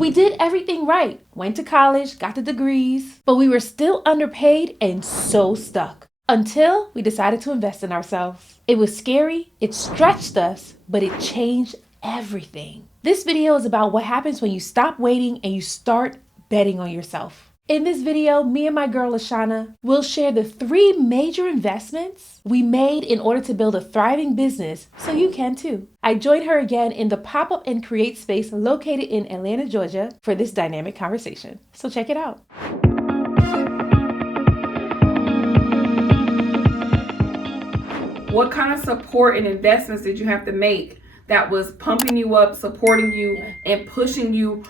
We did everything right. Went to college, got the degrees, but we were still underpaid and so stuck. Until we decided to invest in ourselves. It was scary, it stretched us, but it changed everything. This video is about what happens when you stop waiting and you start betting on yourself. In this video, me and my girl Lashana will share the 3 major investments we made in order to build a thriving business so you can too. I joined her again in the Pop-Up and Create space located in Atlanta, Georgia for this dynamic conversation. So check it out. What kind of support and investments did you have to make that was pumping you up, supporting you, and pushing you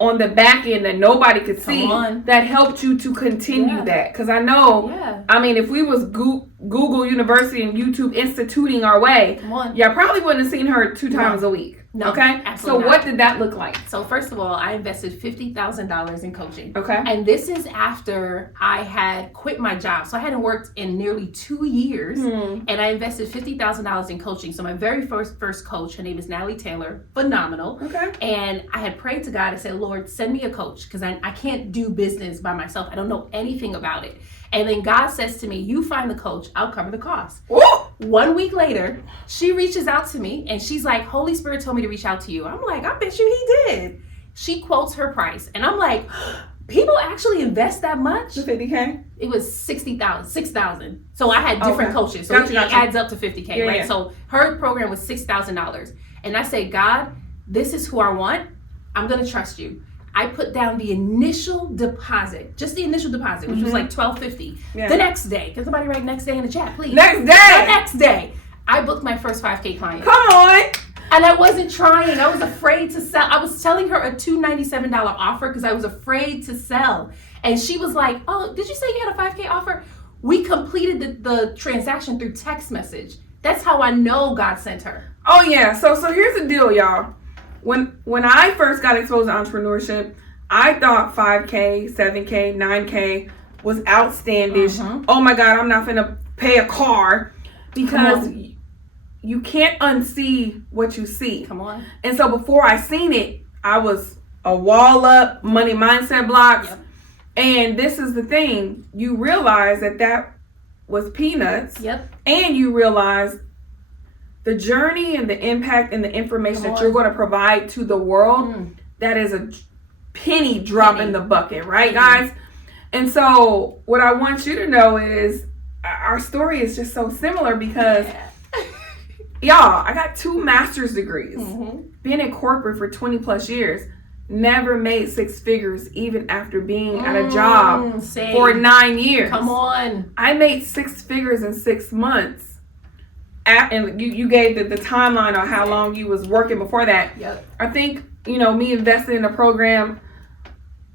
on the back end that nobody could see that helped you to continue that? Because I know, I mean, if we was Google University and YouTube instituting our way, y'all probably wouldn't have seen her 2 times a week. No, okay. So not. What did that look like? So first of all, I invested $50,000 in coaching. Okay. And this is after I had quit my job. So I hadn't worked in nearly 2 years, and I invested $50,000 in coaching. So my very first coach, her name is Natalie Taylor, phenomenal. Okay. And I had prayed to God. I said, Lord, send me a coach because I can't do business by myself. I don't know anything about it. And then God says to me, you find the coach, I'll cover the cost. Woo! 1 week later, she reaches out to me and she's like, Holy Spirit told me to reach out to you. I'm like, I bet you he did. She quotes her price. And I'm like, people actually invest that much? The 50K? It was $6,000. So I had different coaches. So Gotcha. it adds up to $50K, right? Yeah. So her program was $6,000. And I said, God, this is who I want. I'm going to trust you. I put down the initial deposit, just the initial deposit, which was like $1,250. Yeah. The next day, can somebody write next day in the chat, please? Next day! The next day, I booked my first 5K client. Come on! And I wasn't trying. I was afraid to sell. I was telling her a $297 offer because I was afraid to sell. And she was like, oh, did you say you had a 5K offer? We completed the transaction through text message. That's how I know God sent her. Oh, yeah. So here's the deal, y'all. When I first got exposed to entrepreneurship, I thought 5K, 7K, 9K was outstandish. Oh my God, I'm not gonna pay a car because you can't unsee what you see. Come on. And so before I seen it, I was a wall up, money mindset blocks. Yep. And this is the thing, you realize that was peanuts. Yep. And you realize the journey and the impact and the information that you're going to provide to the world, that is a penny drop in the bucket, right, guys? And so what I want you to know is our story is just so similar because, y'all, I got 2 master's degrees. Been in corporate for 20 plus years. Never made 6 figures even after being at a job for 9 years. Come on. I made 6 figures in 6 months. And you gave the timeline on how long you was working before that. Yep. I think, me investing in a program,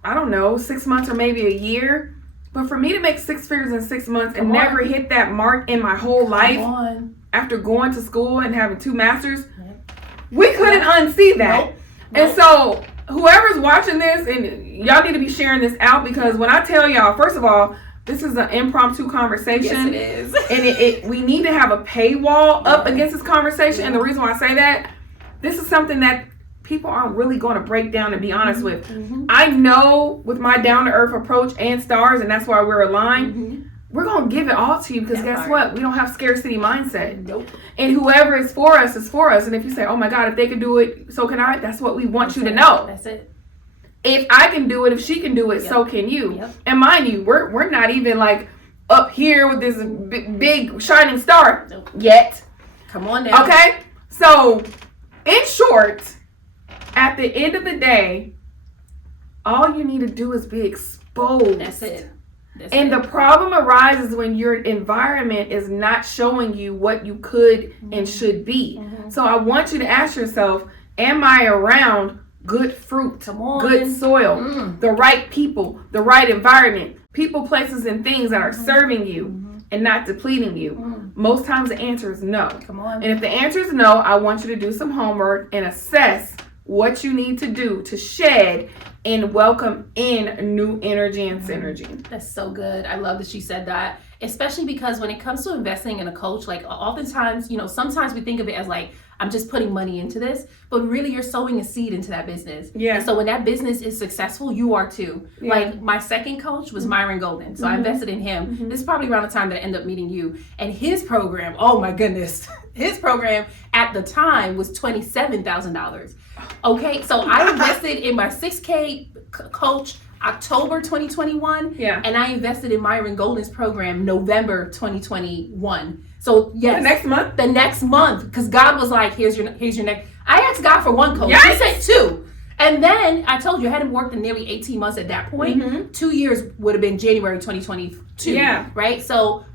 I don't know, 6 months or maybe a year. But for me to make 6 figures in 6 months and never hit that mark in my whole life after going to school and having 2 masters, we couldn't unsee that. Nope. And so whoever's watching this, and y'all need to be sharing this out because when I tell y'all, first of all, this is an impromptu conversation. Yes, it is. And we need to have a paywall up against this conversation. And the reason why I say that, this is something that people aren't really going to break down and be honest with. I know with my down-to-earth approach and stars, and that's why we're aligned, we're going to give it all to you because guess what? We don't have scarcity mindset. Nope. And whoever is for us is for us. And if you say, oh my God, if they can do it, so can I, that's what we want you to know. That's it. If I can do it, if she can do it, so can you. And mind you, we're not even like up here with this big shining star yet. Come on now. Okay? So, in short, at the end of the day, all you need to do is be exposed. That's it. And the problem arises when your environment is not showing you what you could and should be. So I want you to ask yourself, am I around good fruit, good soil, the right people, the right environment, people, places, and things that are serving you and not depleting you? Most times the answer is no. Come on. And if the answer is no, I want you to do some homework and assess what you need to do to shed and welcome in new energy and synergy. That's so good. I love that she said that, especially because when it comes to investing in a coach, like oftentimes, sometimes we think of it as like, I'm just putting money into this, but really you're sowing a seed into that business. Yeah. And so when that business is successful, you are too. Yeah. Like my second coach was Myron Golden. So I invested in him. This is probably around the time that I ended up meeting you. And his program, oh my goodness, his program at the time was $27,000. Okay, so I invested in my 6K coach October 2021, and I invested in Myron Golden's program November 2021. So yes, the next month, because God was like, here's your next. I asked God for one coach. Yes. He said two. And then I told you I hadn't worked in nearly 18 months at that point. 2 years would have been January 2022. Yeah. Right? So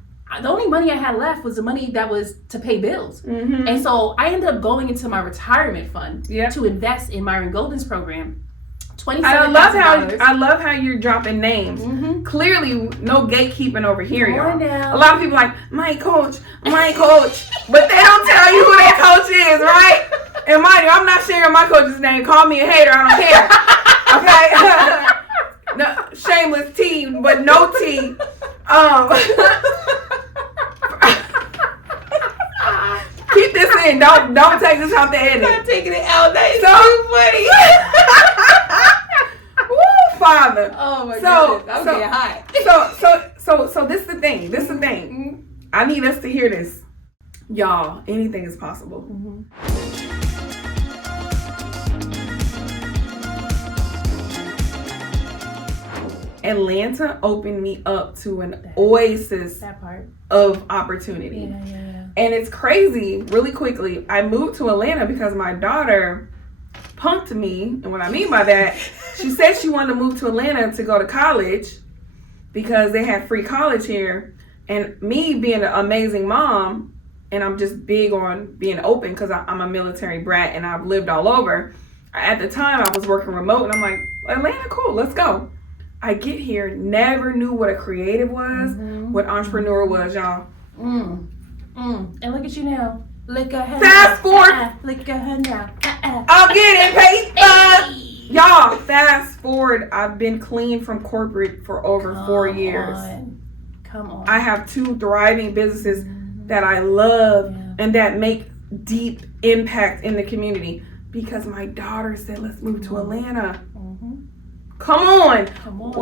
the only money I had left was the money that was to pay bills. And so I ended up going into my retirement fund to invest in Myron Golden's program. I love how you're dropping names. Clearly, no gatekeeping over here, y'all. A lot of people are like, my coach, but they don't tell you who their coach is, right? And mind you, I'm not sharing my coach's name. Call me a hater, I don't care. Okay, no, shameless T, but no T. Keep this in. Don't take this out the edit. I'm taking it out. That is so funny. Woo, Father. Oh my goodness. I'm getting hot. So this is the thing. This is the thing. I need us to hear this. Y'all, anything is possible. Atlanta opened me up to an oasis of opportunity. And it's crazy, really quickly. I moved to Atlanta because my daughter punked me. And what I mean by that, she said she wanted to move to Atlanta to go to college because they had free college here. And me being an amazing mom, and I'm just big on being open because I'm a military brat and I've lived all over. At the time, I was working remote and I'm like, Atlanta, cool, let's go. I get here, never knew what a creative was, what entrepreneur was, y'all. And look at you now. Look at her. Fast forward. Look at her now. I'm getting paid. Y'all, fast forward. I've been clean from corporate for over 4 years. Come on. I have 2 thriving businesses that I love and that make deep impact in the community because my daughter said, let's move to Atlanta. Come on.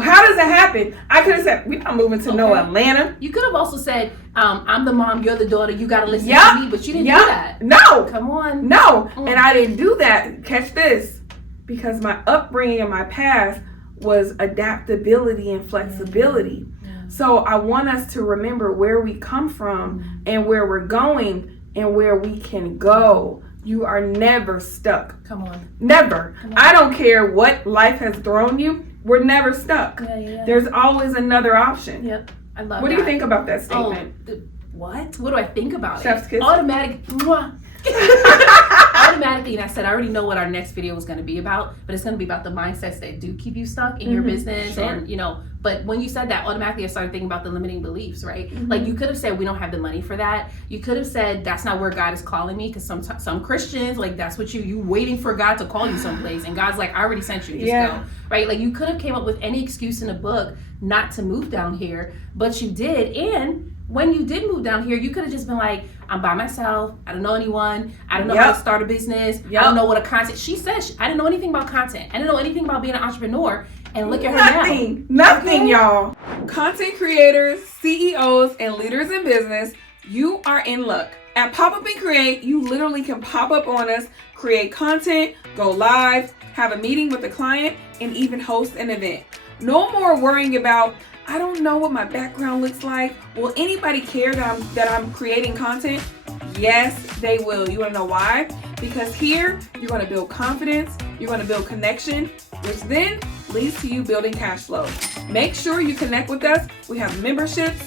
How does that happen? I could have said, we're not moving to no Atlanta. You could have also said, I'm the mom, you're the daughter, you got to listen to me, but you didn't do that. No. Come on. No. And I didn't do that. Catch this. Because my upbringing and my past was adaptability and flexibility. So I want us to remember where we come from and where we're going and where we can go. You are never stuck. Come on. Never. Come on. I don't care what life has thrown you. We're never stuck. There's always another option. Yep. I love that. What do you think about that statement? What? What do I think about Chef's it? kiss. Automatically, and I said I already know what our next video is going to be about, but it's going to be about the mindsets that do keep you stuck in your business. And but when you said that, automatically I started thinking about the limiting beliefs, right? Like you could have said we don't have the money for that. You could have said that's not where God is calling me, because some Christians, like that's what you waiting for God to call you someplace, and God's like, I already sent you, just go, right? Like you could have came up with any excuse in the book not to move down here, but you did. And when you did move down here, you could have just been like, I'm by myself. I don't know anyone. I don't know how to start a business. I don't know what a content. She said, I didn't know anything about content. I didn't know anything about being an entrepreneur. And look at her now. Nothing, y'all. Content creators, CEOs, and leaders in business, you are in luck. At Pop Up and Create, you literally can pop up on us, create content, go live, have a meeting with a client, and even host an event. No more worrying about, I don't know what my background looks like. Will anybody care that I'm creating content? Yes, they will. You want to know why? Because here, you're going to build confidence, you're going to build connection, which then leads to you building cash flow. Make sure you connect with us. We have memberships,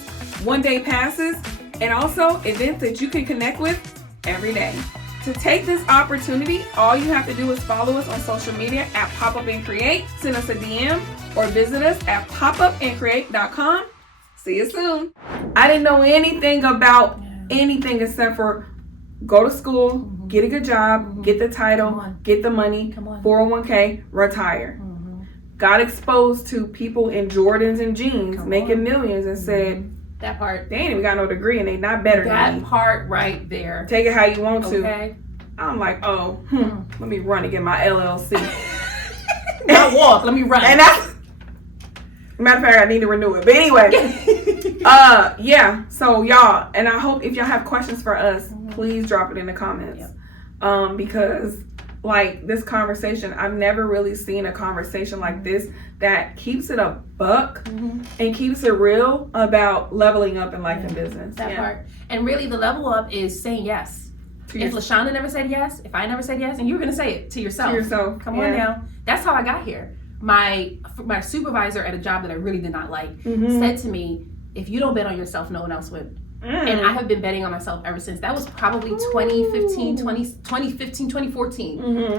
one-day passes, and also events that you can connect with every day. To take this opportunity, all you have to do is follow us on social media at Pop Up and Create, send us a DM, or visit us at popupandcreate.com. See you soon. I didn't know anything about anything except for go to school, get a good job, get the title, get the money, 401k, retire. Got exposed to people in Jordans and jeans making millions and said, that part. They ain't even got no degree and they not better than me. That part right there. Take it how you want to. Okay. I'm like, oh, let me run and get my LLC. Not walk, let me run. And that's, matter of fact, I need to renew it. But anyway, yeah. So y'all, and I hope if y'all have questions for us, please drop it in the comments. Yep. Because like this conversation, I've never really seen a conversation like this that keeps it a buck and keeps it real about leveling up in life and business. That part. And really the level up is saying yes. If Lashana never said yes, if I never said yes, and you were going to say it to yourself. Come on now. That's how I got here. My supervisor at a job that I really did not like said to me, if you don't bet on yourself, no one else would. And I have been betting on myself ever since. That was probably 2014,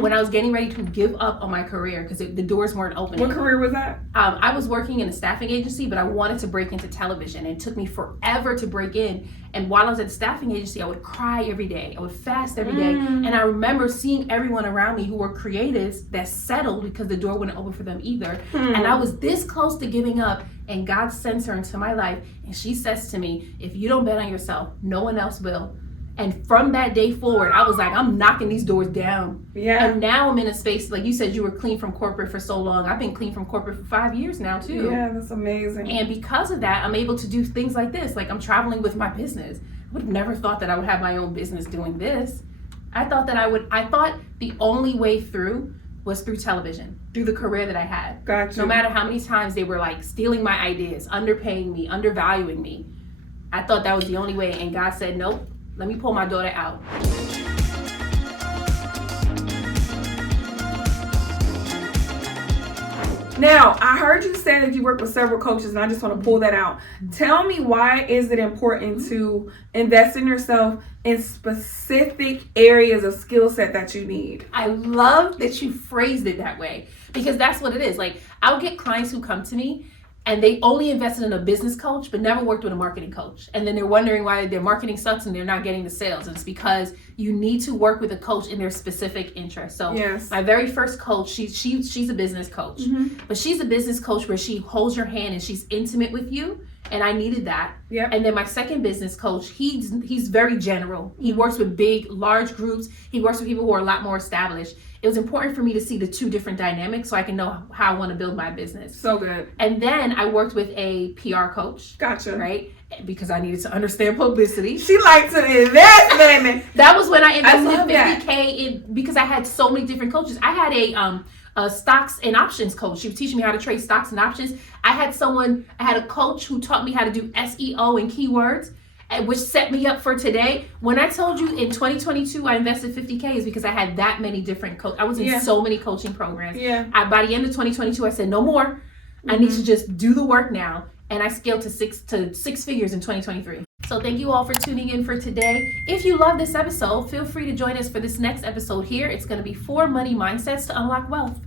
when I was getting ready to give up on my career because the doors weren't opening. What career was that? I was working in a staffing agency, but I wanted to break into television. And it took me forever to break in. And while I was at the staffing agency, I would cry every day. I would fast every day. And I remember seeing everyone around me who were creatives that settled because the door wouldn't open for them either. And I was this close to giving up. And God sends her into my life. And she says to me, if you don't bet on yourself, no one else will. And from that day forward, I was like, I'm knocking these doors down. Yeah. And now I'm in a space, like you said, you were clean from corporate for so long. I've been clean from corporate for 5 years now, too. Yeah, that's amazing. And because of that, I'm able to do things like this. Like I'm traveling with my business. I would have never thought that I would have my own business doing this. I thought the only way through was through television, through the career that I had. Gotcha. No matter how many times they were like stealing my ideas, underpaying me, undervaluing me, I thought that was the only way. And God said, nope, let me pull my daughter out. Now, I heard you say that you work with several coaches, and I just want to pull that out. Tell me, why is it important to invest in yourself in specific areas of skill set that you need? I love that you phrased it that way, because that's what it is. Like, I'll get clients who come to me and they only invested in a business coach but never worked with a marketing coach. And then they're wondering why their marketing sucks and they're not getting the sales. And it's because you need to work with a coach in their specific interest. So my very first coach, she's a business coach, but she's a business coach where she holds your hand and she's intimate with you. And I needed that. Yep. And then my second business coach, he's very general. He works with large groups. He works with people who are a lot more established. It was important for me to see the two different dynamics so I can know how I want to build my business. So good. And then I worked with a PR coach. Gotcha. Right? Because I needed to understand publicity. She liked to invest, baby. That was when I invested $50K in, because I had so many different coaches. I had a stocks and options coach. She was teaching me how to trade stocks and options. I had a coach who taught me how to do SEO and keywords, which set me up for today. When I told you in 2022 I invested $50K is because I had that many different I was in so many coaching programs. By the end of 2022 I said no more. I need to just do the work now. And I scaled to six figures in 2023. So thank you all for tuning in for today. If you love this episode, feel free to join us for this next episode here. It's going to be 4 money mindsets to unlock wealth.